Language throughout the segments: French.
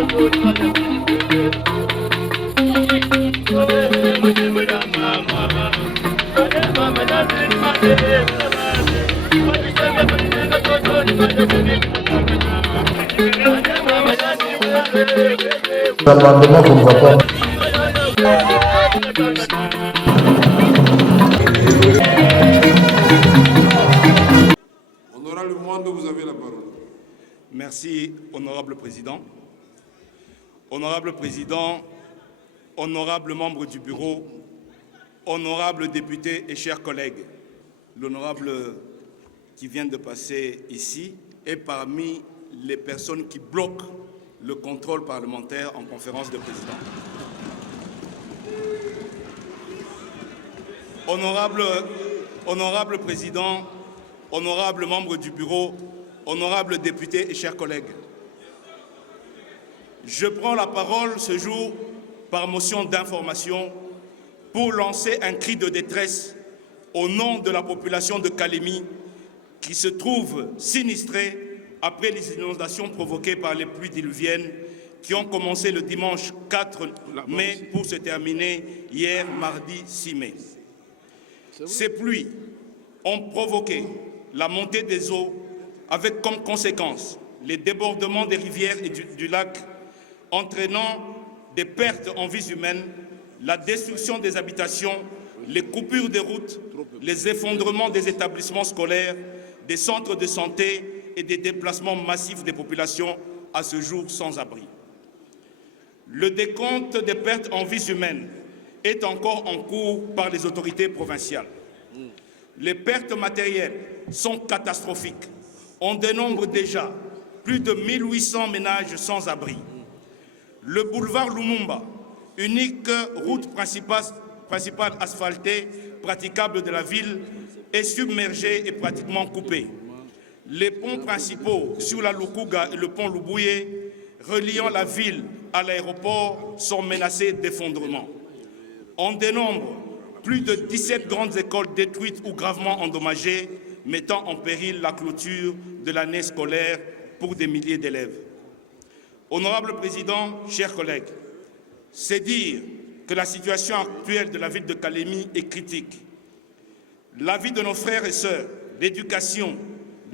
L'amendement qu'on va pas. Honorable Mwando, vous avez la parole. Merci, honorable président. Honorable président, honorables membres du bureau, honorables députés et chers collègues, l'honorable qui vient de passer ici est parmi les personnes qui bloquent le contrôle parlementaire en conférence de présidents. Honorable président, honorables membres du bureau, honorables députés et chers collègues, je prends la parole ce jour par motion d'information pour lancer un cri de détresse au nom de la population de Kalemi qui se trouve sinistrée après les inondations provoquées par les pluies diluviennes qui ont commencé le dimanche 4 mai pour se terminer hier mardi 6 mai. Ces pluies ont provoqué la montée des eaux avec comme conséquence les débordements des rivières et du lac, entraînant des pertes en vies humaines, la destruction des habitations, les coupures de routes, les effondrements des établissements scolaires, des centres de santé et des déplacements massifs des populations à ce jour sans abri. Le décompte des pertes en vies humaines est encore en cours par les autorités provinciales. Les pertes matérielles sont catastrophiques. On dénombre déjà plus de 1800 ménages sans abri. Le boulevard Lumumba, unique route principale asphaltée praticable de la ville, est submergé et pratiquement coupé. Les ponts principaux sur la Lukuga et le pont Lubouye, reliant la ville à l'aéroport, sont menacés d'effondrement. On dénombre plus de 17 grandes écoles détruites ou gravement endommagées, mettant en péril la clôture de l'année scolaire pour des milliers d'élèves. Honorable Président, chers collègues, c'est dire que la situation actuelle de la ville de Kalemi est critique. La vie de nos frères et sœurs, l'éducation,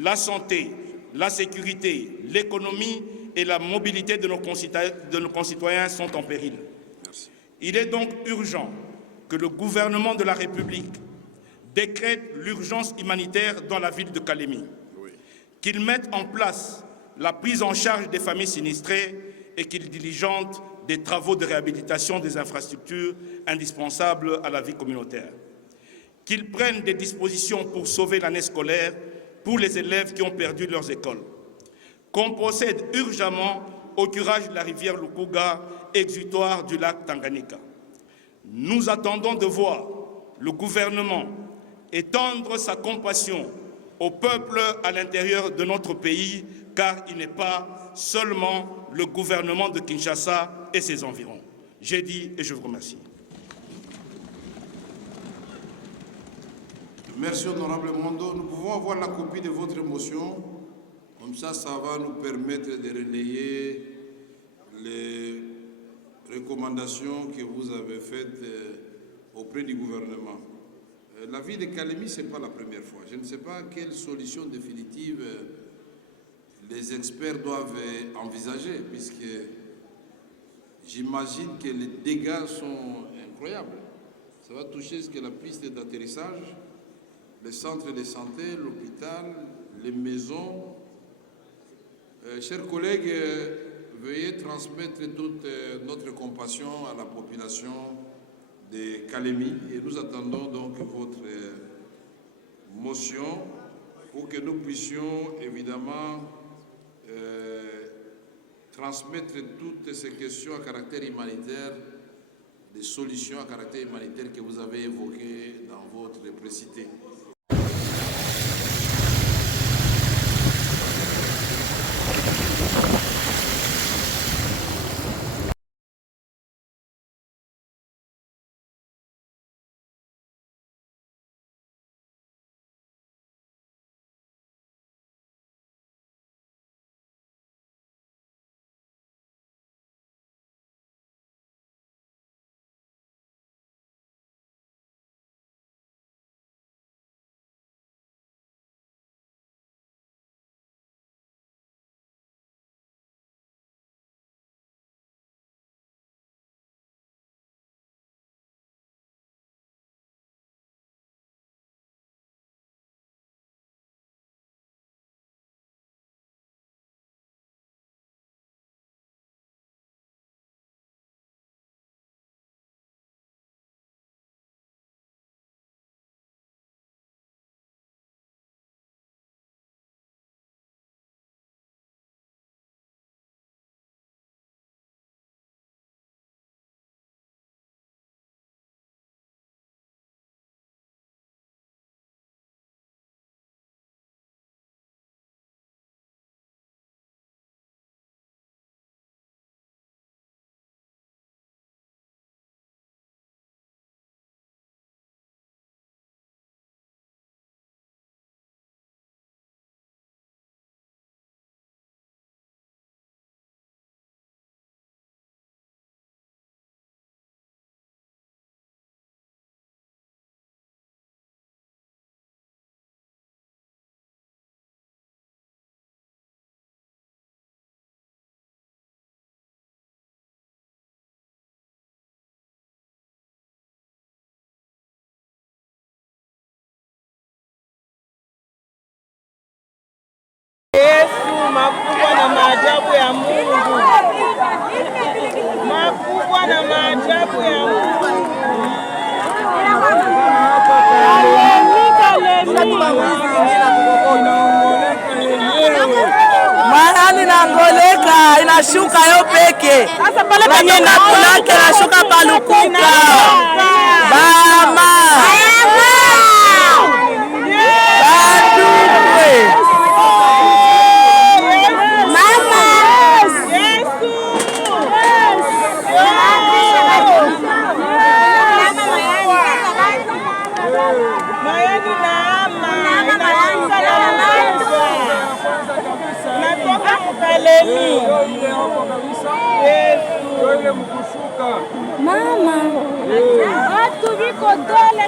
la santé, la sécurité, l'économie et la mobilité de nos concitoyens sont en péril. Merci. Il est donc urgent que le gouvernement de la République décrète l'urgence humanitaire dans la ville de Kalemi, qu'il mette en place la prise en charge des familles sinistrées et qu'il diligente des travaux de réhabilitation des infrastructures indispensables à la vie communautaire. Qu'ils prennent des dispositions pour sauver l'année scolaire pour les élèves qui ont perdu leurs écoles. Qu'on procède urgemment au curage de la rivière Lukuga, exutoire du lac Tanganyika. Nous attendons de voir le gouvernement étendre sa compassion au peuple à l'intérieur de notre pays, car il n'est pas seulement le gouvernement de Kinshasa et ses environs. J'ai dit et je vous remercie. Merci, honorable Mwando. Nous pouvons avoir la copie de votre motion. Comme ça va nous permettre de relayer les recommandations que vous avez faites auprès du gouvernement. La ville de Kalemi, ce n'est pas la première fois. Je ne sais pas quelle solution définitive les experts doivent envisager, puisque j'imagine que les dégâts sont incroyables. Ça va toucher ce que la piste d'atterrissage, les centres de santé, l'hôpital, les maisons. Chers collègues, veuillez transmettre toute notre compassion à la population de Kalemi et nous attendons donc votre motion pour que nous puissions évidemment transmettre toutes ces questions à caractère humanitaire, des solutions à caractère humanitaire que vous avez évoquées dans votre précité. makubwa na maajabu ya Mungu. Makubwa na maajabu ya Mungu. Mwanani na ngoleka inashuka yo peke. Kwenye na kulake inashuka palukuka. Bama. Mama, watu viko dole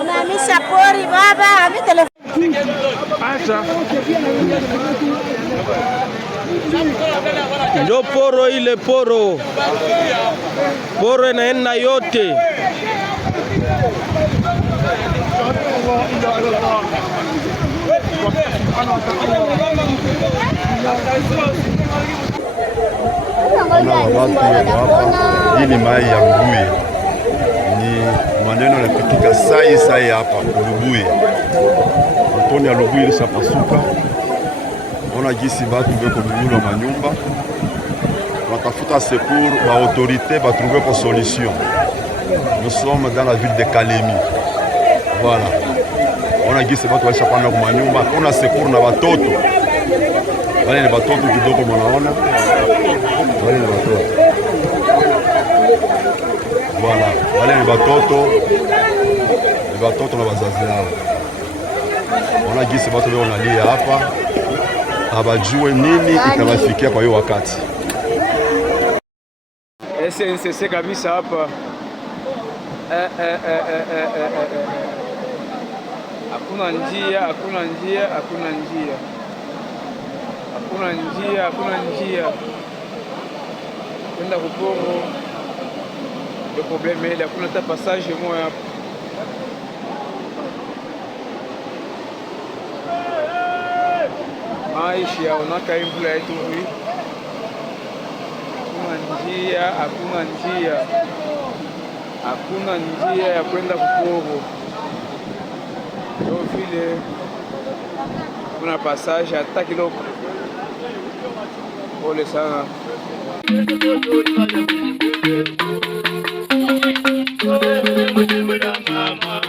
unahamisha pori baba, ami telefoni. Acha. Ndio poro ile poro. Poro inaenda yote. Hii ni mai ya Lubuye, ni maneno yanapitika sai hapa Lubuye. Mtoni ya Lubuye ilishapasuka. Ona gisi batu beko mnyula manyumba, watafuta secours ba autorité ba trouver ko solution. Nous sommes dans la ville de Kalemi. Voilà. Ona gisi batu walishapanda kwa manyumba, kuna secours na watoto. Wale ni watoto kidogo mnaona. Wale ni watoto. Voilà, wale ni watoto na wazazi wao. Ona gisi watu leo wanalia hapa, habajue nini itawafikia kwa hiyo wakati. SNCC kabisa hapa. Hakuna njia, hakuna njia, hakuna njia. Hakuna njia, hakuna njia. Kwenda Kukongo. Le problème est hakuna hata passage moja hapa. Maisha yaonaka imvula yetu hii. Hakuna njia, hakuna njia. Hakuna njia ya kwenda Kukongo. Ndio vile kuna passage hata kidogo. Pole sana. Mama,